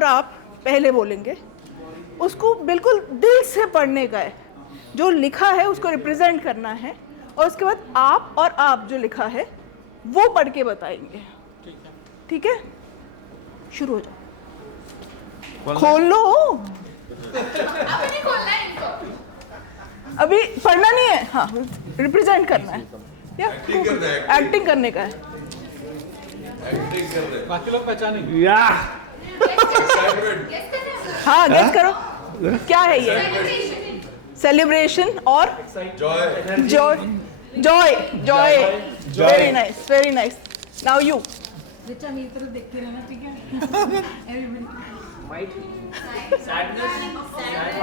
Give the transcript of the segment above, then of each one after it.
और आप पहले बोलेंगे, उसको बिल्कुल दिल से पढ़ने का है, जो लिखा है उसको रिप्रेजेंट करना है, और उसके बाद आप और आप जो लिखा है वो पढ़ के बताएंगे। ठीक है, शुरू हो जाओ। खोलो, अभी पढ़ना नहीं है, हाँ रिप्रेजेंट करना है या एक्टिंग करने का है। बाकी लोग पहचानेंगे। हाँ गेस करो क्या है ये। सेलिब्रेशन और Joy, Joy Joy, very nice very nice. Now you. बच्चा मेरी तरफ देखते रहना, ठीक है?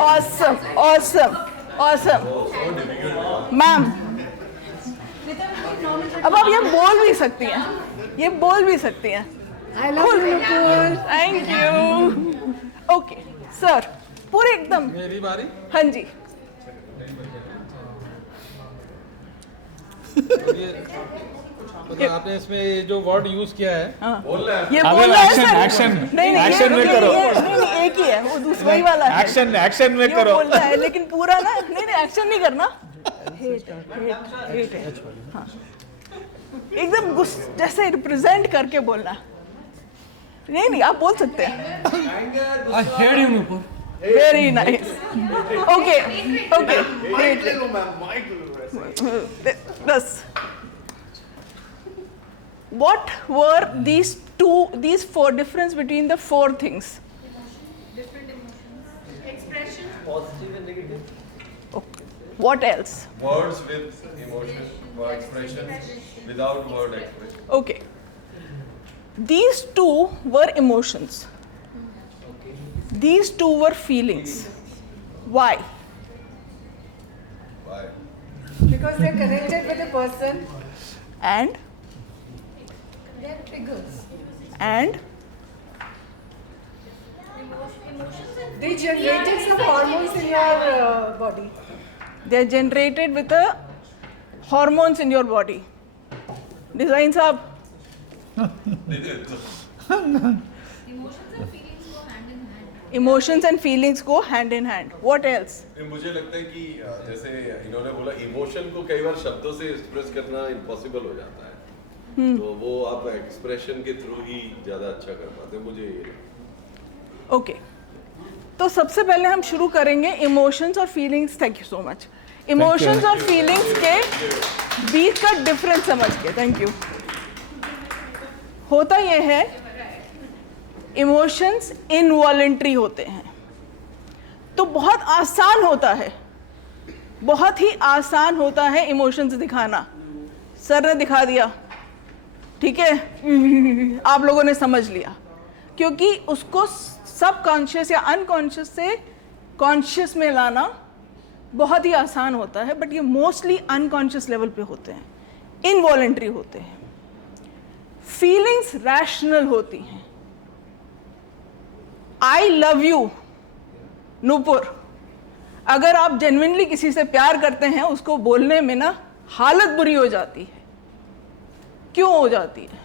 Awesome awesome awesome ma'am. अब आप ये बोल भी सकती हैं, ये बोल भी सकती हैं। I love you, Nupur. Thank you. Okay sir, पूरे एकदम। मेरी बारी। हाँ जी। तो आपने इसमें जो वर्ड यूज किया है, ये बोल रहा है सर। एक्शन नहीं नहीं, एक्शन में करो। नहीं एक ही है, वो दूसरा ही वाला है। एक्शन में ये करो। बोल रहा है लेकिन पूरा ना, नहीं नहीं एक्शन नहीं करना। हेट है। हाँ एकदम जैसे रिप्रेजेंट करके बोलना। नहीं नहीं आप बोल सकते हैं। I hate you, Nupur. Very nice. Okay okay, बस। What were these four difference between the four things? Different emotions. Expression. Positive and negative. Okay. What else? Words with emotion or expression without word expression. Okay. These two were emotions. These two were feelings. Why? Why? Because they're connected with a person. And They're triggers. and They generated some hormones in your body. they are generated with the hormones in your body. Design साहब। Emotions and feelings go hand in hand. Emotions and feelings go hand in hand. What else? मुझे लगता है कि जैसे इन्होंने बोला emotion को कई बार शब्दों से एक्सप्रेस करना इम्पॉसिबल हो जाता है, तो वो आप एक्सप्रेशन के थ्रू ही ज्यादा अच्छा कर पाते हैं, मुझे ये। ओके तो सबसे पहले हम शुरू करेंगे इमोशंस और feelings. Thank you so much. Emotions और फीलिंग्स के बीच का डिफरेंस समझ के। Thank you. होता यह है, इमोशंस इनवॉलेंट्री होते हैं, तो बहुत आसान होता है, बहुत ही आसान होता है इमोशंस दिखाना। सर ने दिखा दिया, ठीक है, आप लोगों ने समझ लिया, क्योंकि उसको सब कॉन्शियस या अनकॉन्शियस से कॉन्शियस में लाना बहुत ही आसान होता है, बट ये मोस्टली अनकॉन्शियस लेवल पे होते हैं, इनवॉलेंट्री होते हैं। फीलिंग्स रैशनल होती हैं। आई लव यू नूपुर, अगर आप जेन्युइनली किसी से प्यार करते हैं, उसको बोलने में ना हालत बुरी हो जाती है। क्यों हो जाती है?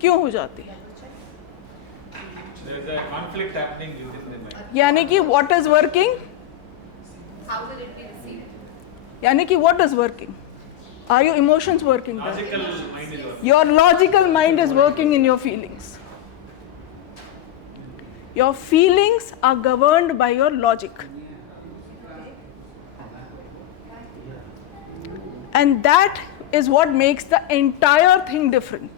क्यों हो जाती है? There is a conflict happening within the mind. यानी कि what is working? How will it be received? यानी कि what is working? Are your emotions working? Logical mind is working. Your logical mind is working in your feelings. Your feelings are governed by your logic. And that is what makes the entire thing different.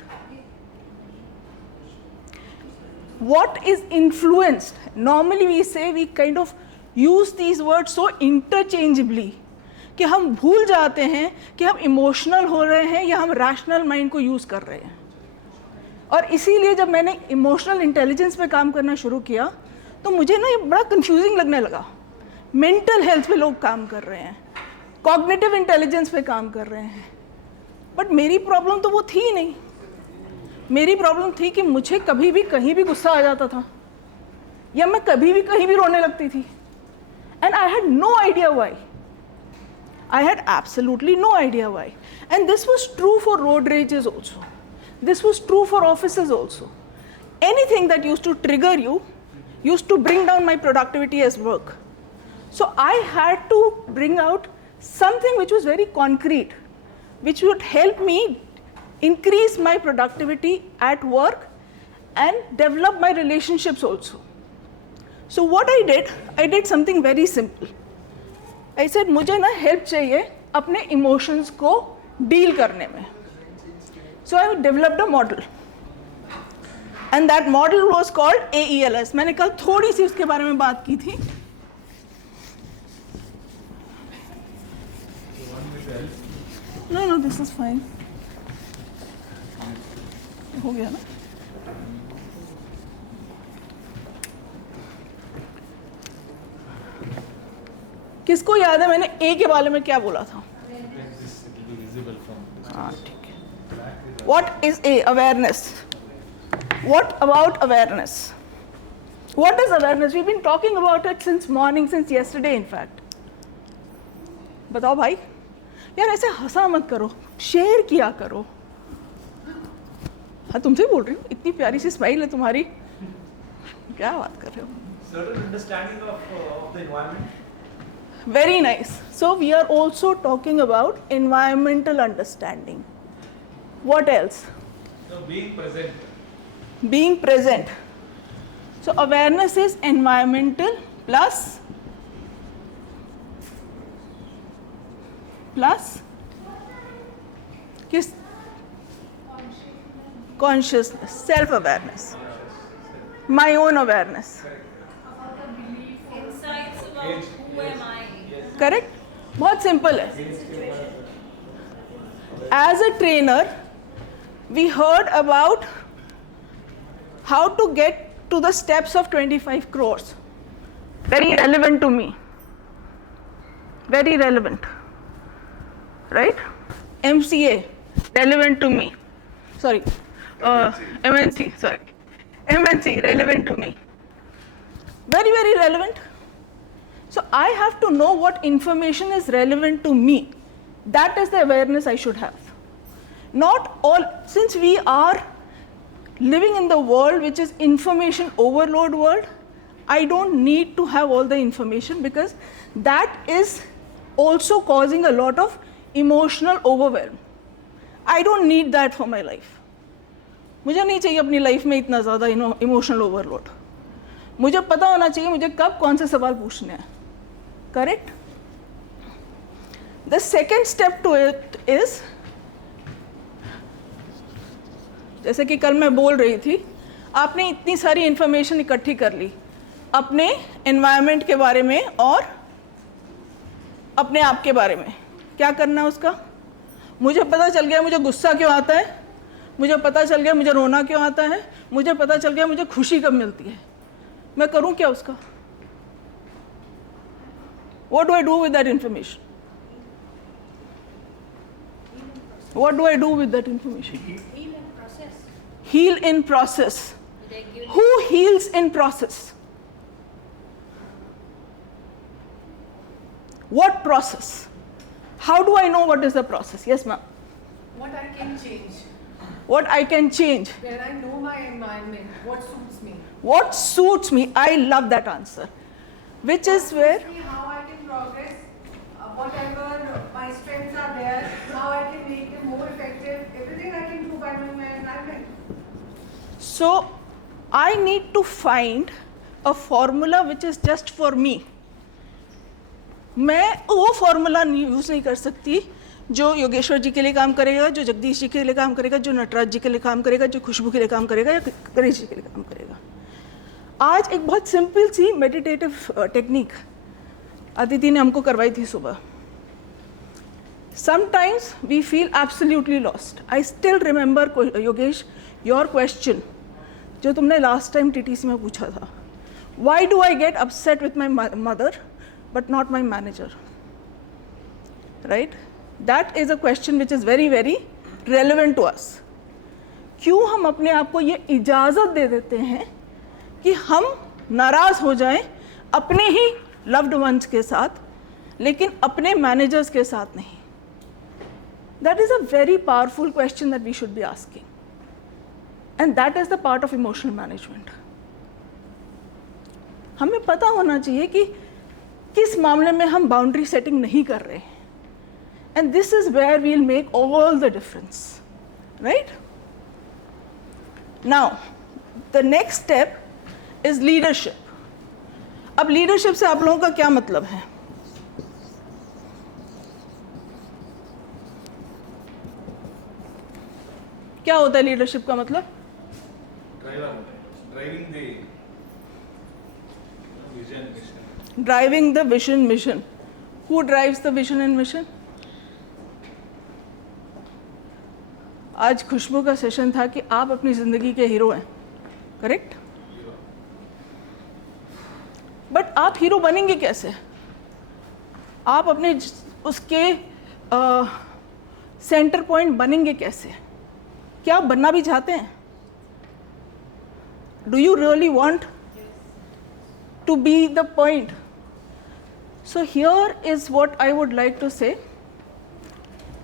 What is influenced? Normally we say, we kind of use these words so interchangeably कि हम भूल जाते हैं कि हम emotional हो रहे हैं या हम रैशनल माइंड को यूज़ कर रहे हैं। और इसीलिए जब मैंने इमोशनल इंटेलिजेंस पे काम करना शुरू किया, तो मुझे ना ये बड़ा कंफ्यूजिंग लगने लगा। मेंटल हेल्थ पे लोग काम कर रहे हैं, कॉग्निटिव इंटेलिजेंस पे काम कर रहे हैं, बट मेरी प्रॉब्लम तो वो थी ही नहीं। मेरी प्रॉब्लम थी कि मुझे कभी भी कहीं भी गुस्सा आ जाता था, या मैं कभी भी कहीं भी रोने लगती थी, and I had no idea why. I had absolutely no idea why. And this was true for road rages also. This was true for offices also. anything that used to trigger you used to bring down my productivity as work. So I had to bring out something which was very concrete, which would help me increase my productivity at work and develop my relationships also. So what I did something very simple. I said मुझे ना help चाहिए अपने emotions को deal करने में. So I developed a model. And that model was called AELS. मैंने कल थोड़ी सी उसके बारे में बात की थी. No, this is fine. हो गया ना? किसको याद है मैंने ए के बारे में क्या बोला था? हाँ ठीक है. What is A? Awareness. What about awareness? What is awareness? We've been talking about it since morning, since yesterday in fact. बताओ भाई. यार ऐसे हंसा मत करो, शेयर किया करो. हाँ तुमसे बोल रही हूँ, इतनी प्यारी सी स्माइल है तुम्हारी, क्या बात कर रहे हो? Certain understanding of the environment. Very nice. So we are also talking about environmental understanding. What else? So being present. Being present. So awareness is environmental plus किस? Consciousness, self-awareness, my own awareness. Insights about who am I. Correct? बहुत simple है. As a trainer, we heard about how to get to the steps of 25 crores. Very relevant to me. Very relevant. Right? MCA, relevant to me. Sorry. MNC, sorry. MNC, relevant to me. Very, very relevant. So I have to know what information is relevant to me. That is the awareness I should have. Not all, since we are living in the world which is information overload world, I don't need to have all the information because that is also causing a lot of emotional overwhelm. I don't need that for my life. मुझे नहीं चाहिए अपनी life में इतना ज़्यादा emotional overload. मुझे पता होना चाहिए मुझे कब कौन से सवाल पूछने हैं. Correct? The second step to it is, जैसे कि कल मैं बोल रही थी, आपने इतनी सारी इंफॉर्मेशन इकट्ठी कर ली अपने एनवायरनमेंट के बारे में और अपने आप के बारे में. क्या करना है उसका? मुझे पता चल गया मुझे गुस्सा क्यों आता है, मुझे पता चल गया मुझे रोना क्यों आता है, मुझे पता चल गया मुझे खुशी कब मिलती है. मैं करूं क्या उसका? What do I do with that information? What do I do with that information? Heal in process. Heal in process. Who heals in process? What process? How do I know what is the process? Yes, ma'am. What I can change. What I can change. When I know my environment, what suits me. What suits me? I love that answer. Which is where? How I can progress, whatever my strengths are there, how I can make them more effective, everything I can do by knowing my environment. So, I need to find a formula which is just for me. मैं वो formula use नहीं कर सकती जो योगेश्वर जी के लिए काम करेगा, जो जगदीश जी के लिए काम करेगा, जो नटराज जी के लिए काम करेगा, जो खुशबू के लिए काम करेगा या गणेश जी के लिए काम करेगा. आज एक बहुत सिंपल सी मेडिटेटिव टेक्निक अदिति ने हमको करवाई थी सुबह. Sometimes we feel absolutely lost. I still remember Yogesh your question जो तुमने लास्ट टाइम टीटीसी में पूछा था. Why do I get upset with my mother but not my manager, right? That is a question which is very, very relevant to us. क्यों हम अपने आप को ये इजाज़त दे देते हैं कि हम नाराज़ हो जाएं अपने ही loved ones के साथ, लेकिन अपने managers के साथ नहीं? That is a very powerful question that we should be asking. And that is the part of emotional management. हमें पता होना चाहिए कि किस मामले में हम बाउंड्री सेटिंग नहीं कर रहे, and this is where we will make all the difference, right? Now the next step is leadership. अब लीडरशिप से आप लोगों का क्या मतलब है? क्या होता है लीडरशिप का मतलब? Driving the vision, mission. Driving the vision mission. Who drives the vision and mission? आज खुशबू का सेशन था कि आप अपनी जिंदगी के हीरो हैं, करेक्ट? बट आप हीरो बनेंगे कैसे? आप अपने उसके सेंटर पॉइंट बनेंगे कैसे? क्या आप बनना भी चाहते हैं? Do you really want to be the point? So here is what I would like to say.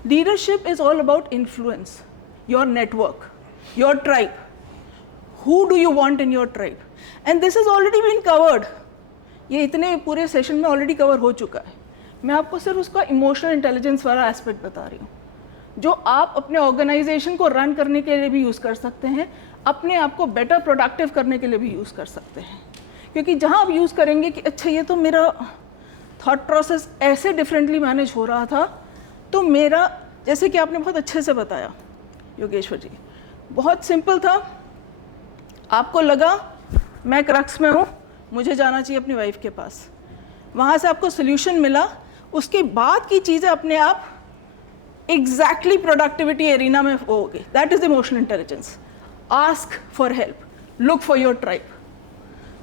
Leadership is all about influence, your network, your tribe. Who do you want in your tribe? And this has already been covered. ये इतने पूरे session में already cover हो चुका है. मैं आपको सिर्फ उसका इमोशनल इंटेलिजेंस वाला एस्पेक्ट बता रही हूँ, जो आप अपने ऑर्गेनाइजेशन को रन करने के लिए भी यूज़ कर सकते हैं, अपने आप को बेटर प्रोडक्टिव करने के लिए भी यूज़ कर सकते हैं. क्योंकि जहाँ आप यूज़ करेंगे कि अच्छा ये तो मेरा थॉट प्रोसेस ऐसे डिफरेंटली मैनेज हो रहा था, तो मेरा, जैसे कि आपने बहुत अच्छे से बताया योगेश्वर जी, बहुत सिंपल था. आपको लगा मैं क्रक्स में हूँ, मुझे जाना चाहिए अपनी वाइफ के पास. वहाँ से आपको सोल्यूशन मिला, उसके बाद की चीज़ें अपने आप एग्जैक्टली प्रोडक्टिविटी एरिना में होगी. That is emotional intelligence. Ask for help, look for your tribe,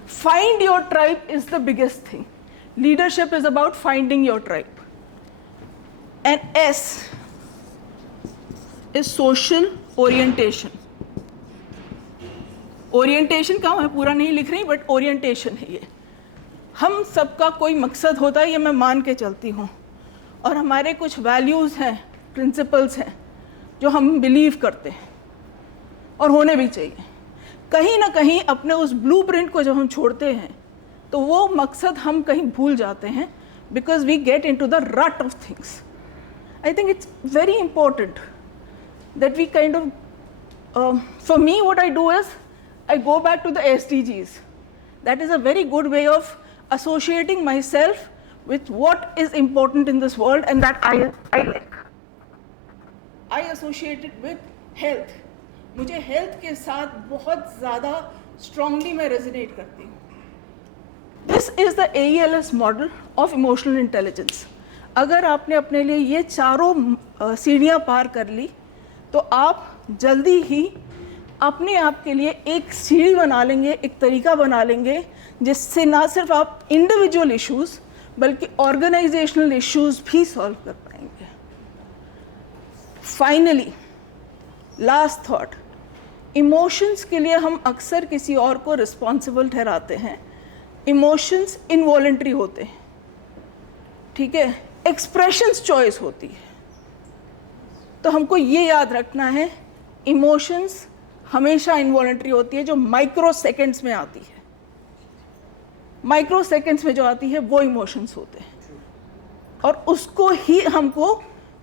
find your tribe is the biggest thing. Leadership is about finding your tribe. And S is social orientation. Orientation का मैं पूरा नहीं लिख रही, but orientation है ये. हम सबका कोई मकसद होता है, ये मैं मान के चलती हूँ, और हमारे कुछ वैल्यूज़ हैं, प्रिंसिपल्स हैं जो हम बिलीव करते हैं और होने भी चाहिए. कहीं ना कहीं अपने उस ब्लूप्रिंट को जब हम छोड़ते हैं तो वो मकसद हम कहीं भूल जाते हैं, because we get into the rut of things. I think it's very important that we kind of, for me what I do is I go back to the SDGs. That is a very good way of associating myself with what is important in this world, and that I like. I associate it with health. मुझे health के साथ बहुत ज़्यादा strongly मैं resonate करती हूँ. This is the AELS model of emotional intelligence. अगर आपने अपने लिए ये चारों सीढ़ियाँ पार कर ली, तो आप जल्दी ही अपने आप के लिए एक सीढ़ी बना लेंगे, एक तरीका बना लेंगे, जिससे ना सिर्फ आप इंडिविजुअल इश्यूज़ बल्कि ऑर्गेनाइजेशनल इश्यूज़ भी सॉल्व कर पाएंगे. फाइनली, लास्ट थॉट, इमोशंस के लिए हम अक्सर किसी और को रिस्पॉन्सिबल ठहराते हैं. इमोशंस इनवॉलंटरी होते हैं, ठीक है, एक्सप्रेशंस चॉइस होती है. तो हमको ये याद रखना है, इमोशंस हमेशा इनवॉलंटरी होती है, जो माइक्रो सेकेंड्स में आती है. माइक्रो सेकेंड्स में जो आती है वो इमोशंस होते हैं, और उसको ही हमको,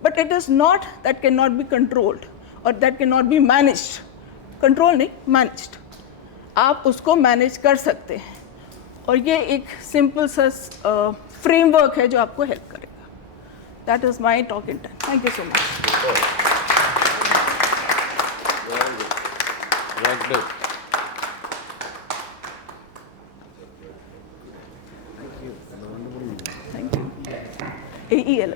but it is not that can not be controlled और that can not be managed. Control नहीं, मैनेज्ड. आप उसको मैनेज कर सकते हैं, और ये एक सिंपल सा फ्रेमवर्क है जो आपको हेल्प करेगा. That is my talk in time. Thank you so much. Thank you. AELS.